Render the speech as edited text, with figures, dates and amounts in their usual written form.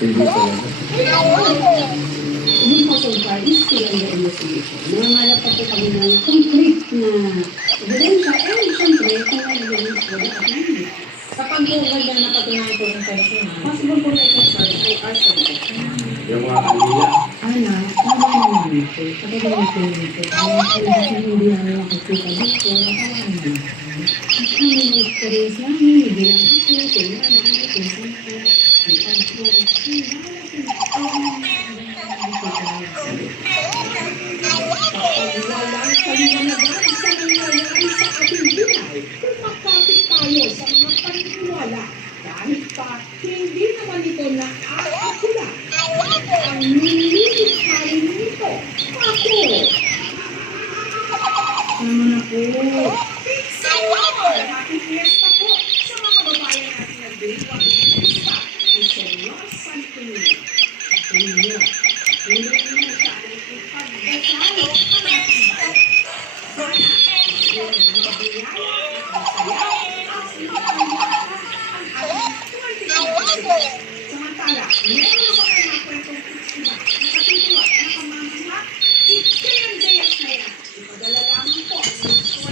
Hindi talaga. Yung so far is still under investigation. Nangangalap pa po kami ng concrete na ebidensya and siyempre kung evidence po dapat namin. Kapag yung ganda napatunayan po ng person, Possible po na ito-charge ay arts of protection. Yung mga kanila, Ana, tama na namin po. Kapag namin po. Kaya kasi hindi namin makikita dito. Tama na namin. At kami yung experience namin, hindi lang ako, kailangan namin, kung saan ko, ang pagpo. walang paliwanagan sa nangyayari sa ating buhay kung makapit tayo sa mga paniniwala dahil pa hindi naman ito naaakula. Ang nililitay nito, ako. Tama na po. Pizza War! Happy Fiesta po sa mga kababayan natin na grade 1 Fiesta ni Senyor Santo Niño. At ninyo, tuloy niyo sa ating ipagdasal